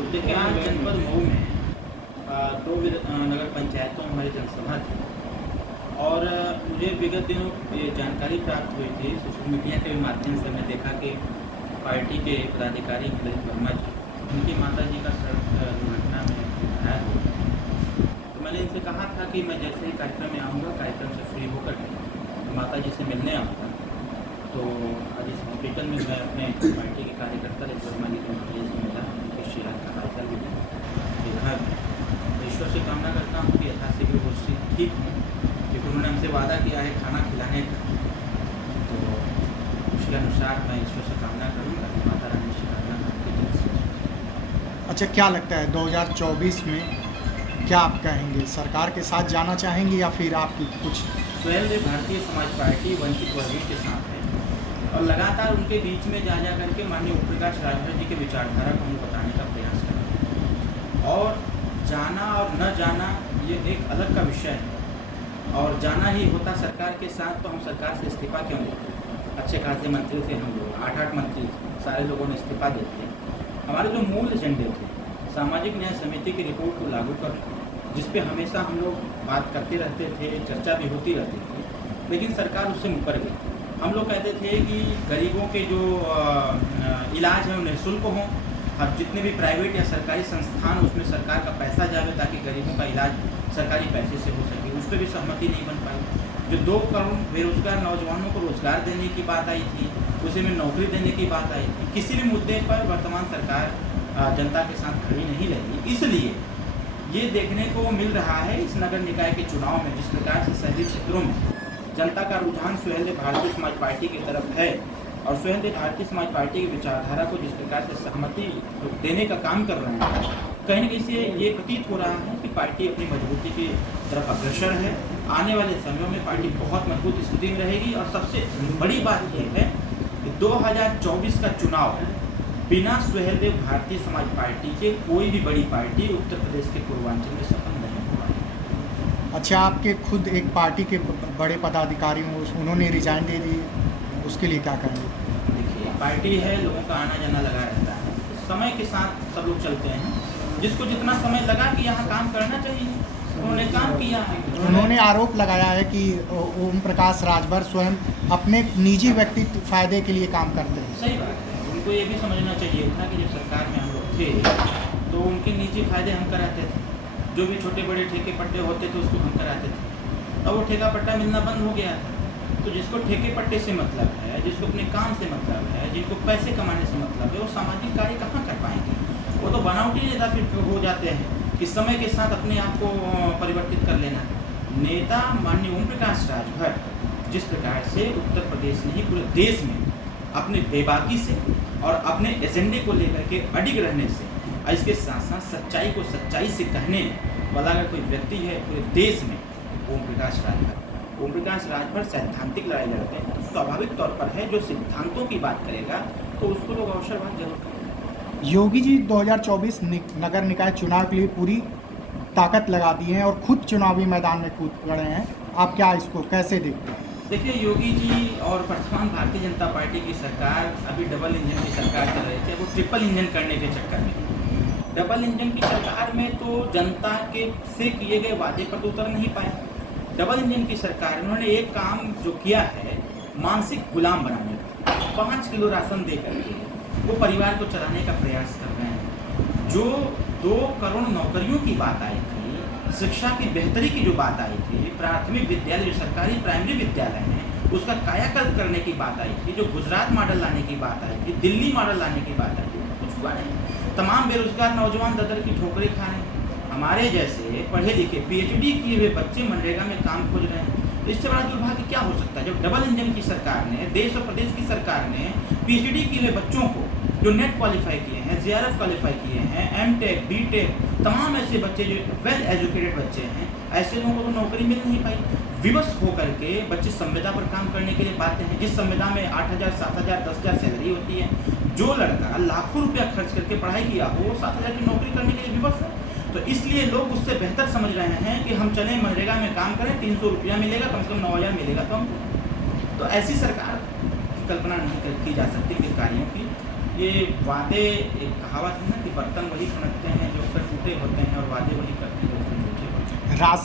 देखिए, आज जनपद मऊ में दो नगर पंचायतों में हमारी जनसभा थी और मुझे विगत दिनों ये जानकारी प्राप्त हुई थी सोशल मीडिया के माध्यम से। मैं देखा कि पार्टी के पदाधिकारी ललित वर्मा जी, उनकी माता जी का सड़क दुर्घटना में घायल हो गए। तो मैंने इनसे कहा था कि मैं जैसे ही कार्यक्रम में आऊँगा, कार्यक्रम से फ्री होकर के माता जी से मिलने आऊँगा। तो आज इस हॉस्पिटल में मैं अपने पार्टी के कार्यकर्ता ललित वर्मा जी के माता जी से मिला, उनके शिराज का हालचाल भी देखा। ईश्वर से कामना करता हूँ कि यथाशीघ्र वो ठीक हों, क्योंकि उन्होंने हमसे वादा किया है खाना खिलाने का। तो उसके अनुसार मैं ईश्वर से कामना करूँगा कि माता रानी से कामना करके। अच्छा, क्या लगता है 2024 में क्या आप कहेंगे, सरकार के साथ जाना चाहेंगे या फिर आपकी कुछ? स्वयं भारतीय समाज पार्टी वंचित वर्गों के साथ है और लगातार उनके बीच में जा करके माननीय ओम प्रकाश राजभर जी के विचारधारा को हमें बताने का प्रयास करें। और जाना और न जाना ये एक अलग का विषय है, और जाना ही होता सरकार के साथ तो हम सरकार से इस्तीफा क्यों देते? अच्छे खासे मंत्री थे हम लोग, 8 मंत्री थे, सारे लोगों ने इस्तीफा देते। हमारे जो मूल एजेंडे थे, सामाजिक न्याय समिति की रिपोर्ट को लागू कर, जिस पे हमेशा हम लोग बात करते रहते थे, चर्चा भी होती रहती थी, लेकिन सरकार उससे मुकर गई। हम लोग कहते थे कि गरीबों के जो इलाज है वो निःशुल्क हों, अब जितने भी प्राइवेट या सरकारी संस्थान उसमें सरकार का पैसा जावे ताकि गरीबों का इलाज सरकारी पैसे से हो सके, उस पर भी सहमति नहीं बन पाई। जो 2 करोड़ बेरोजगार नौजवानों को रोजगार देने की बात आई थी, उसी में नौकरी देने की बात आई थी, किसी भी मुद्दे पर वर्तमान सरकार जनता के साथ खड़ी नहीं रही। इसलिए ये देखने को मिल रहा है इस नगर निकाय के चुनाव में, जिस प्रकार से शहरी क्षेत्रों में जनता का रुझान स्वयं भारतीय समाज पार्टी की तरफ है और स्वयं भारतीय समाज पार्टी की विचारधारा को जिस प्रकार से सहमति देने का काम कर रहे हैं, कहीं न कहीं से ये प्रतीत हो रहा है कि पार्टी अपनी मजबूती की तरफ अग्रसर है। आने वाले समयों में पार्टी बहुत मजबूत स्थिति में रहेगी। और सबसे बड़ी बात यह है कि 2024 का चुनाव बिना सुहेलदेव भारतीय समाज पार्टी के कोई भी बड़ी पार्टी उत्तर प्रदेश के पूर्वांचल में सफल नहीं हुआ है। अच्छा, आपके खुद एक पार्टी के बड़े पदाधिकारी हों, उन्होंने रिजाइन दे दी, उसके लिए क्या करेंगे? देखिए, पार्टी है, लोगों का आना जाना लगा रहता है, समय के साथ सब लोग चलते हैं। जिसको जितना समय लगा कि यहाँ काम करना चाहिए, उन्होंने काम किया है। उन्होंने आरोप लगाया है कि ओम प्रकाश राजभर स्वयं अपने निजी व्यक्तित्व फायदे के लिए काम करते हैं। सही बात है, उनको ये भी समझना चाहिए था कि जब सरकार में हम लोग थे तो उनके निजी फायदे हम कराते थे, जो भी छोटे बड़े ठेके पट्टे होते थे उसको हम कराते थे। अब वो ठेका पट्टा मिलना बंद हो गया था। तो जिसको ठेके पट्टे से मतलब है, जिसको अपने काम से मतलब है, जिनको पैसे कमाने से मतलब है, वो सामाजिक कार्य कहाँ कर पाएंगे? वो तो बनावटी नेता फिर हो जाते हैं कि समय के साथ अपने आप को परिवर्तित कर लेना। नेता माननीय ओम प्रकाश राजभर जिस प्रकार से उत्तर प्रदेश नहीं पूरे देश में अपने बेबाकी से और अपने एजेंडे को लेकर के अडिग रहने से, इसके साथ साथ सच्चाई को सच्चाई से कहने वाला अगर कोई व्यक्ति है पूरे देश में, ओम प्रकाश राजभर। ओम प्रकाश राजभर सैद्धांतिक लड़ाई लड़ते हैं, तो स्वाभाविक तौर पर है जो सिद्धांतों की बात करेगा तो उसको लोग अवसरवाद जरूर करेंगे। योगी जी 2024 नगर निकाय चुनाव के लिए पूरी ताकत लगा दी है और खुद चुनावी मैदान में कूद पड़े हैं। आप क्या इसको कैसे देखते हैं? देखिए, योगी जी और वर्तमान भारतीय जनता पार्टी की सरकार अभी डबल इंजन की सरकार चल रही थी, वो ट्रिपल इंजन करने के चक्कर में। डबल इंजन की सरकार में तो जनता के से किए गए वादे पर तो उतर नहीं पाए। डबल इंजन की सरकार उन्होंने एक काम जो किया है, मानसिक गुलाम बनाने का। 5 किलो राशन दे करके वो परिवार को चलाने का प्रयास कर रहे हैं। जो 2 करोड़ नौकरियों की बात आई थी, शिक्षा की बेहतरी की जो बात आई थी, प्राथमिक विद्यालय जो सरकारी प्राइमरी विद्यालय हैं उसका कायाकल्प करने की बात आई थी, जो गुजरात मॉडल लाने की बात आई थी, दिल्ली मॉडल लाने की बात आई थी, कुछ हुआ नहीं। तमाम बेरोजगार नौजवान ददर की ठोकरें खा रहे हैं। हमारे जैसे पढ़े लिखे PhD किए हुए बच्चे मनरेगा में काम खोज रहे हैं। इससे बड़ा दुर्भाग्य क्या हो सकता है जब डबल इंजन की सरकार ने, देश और प्रदेश की सरकार ने PhD किए हुए बच्चों को, जो नेट क्वालिफाई किए हैं, JRF क्वालिफाई किए हैं, MTech, BTech, तमाम ऐसे बच्चे जो वेल एजुकेटेड बच्चे हैं, ऐसे लोगों को तो नौकरी मिल नहीं पाई। विवश होकर के बच्चे संविदा पर काम करने के लिए बाध्य हैं, जिस संविदा में 8,000, 7,000, 10,000 सैलरी होती है। जो लड़का लाखों रुपया खर्च करके पढ़ाई किया हो, वो 7,000 की नौकरी करने के लिए विवश है। तो इसलिए लोग उससे बेहतर समझ रहे हैं कि हम चलें मनरेगा में काम करें, 300 रुपया मिलेगा, कम से कम 9,000 मिलेगा। तो ऐसी सरकार की कल्पना नहीं की जा सकती कि कार्यों की ये वादे, एक कहावत है ना कि बर्तन वही खनकते हैं जो फिर टूटे होते हैं, और वादे वही करते हैं जो फिर झूठे होते हैं। राज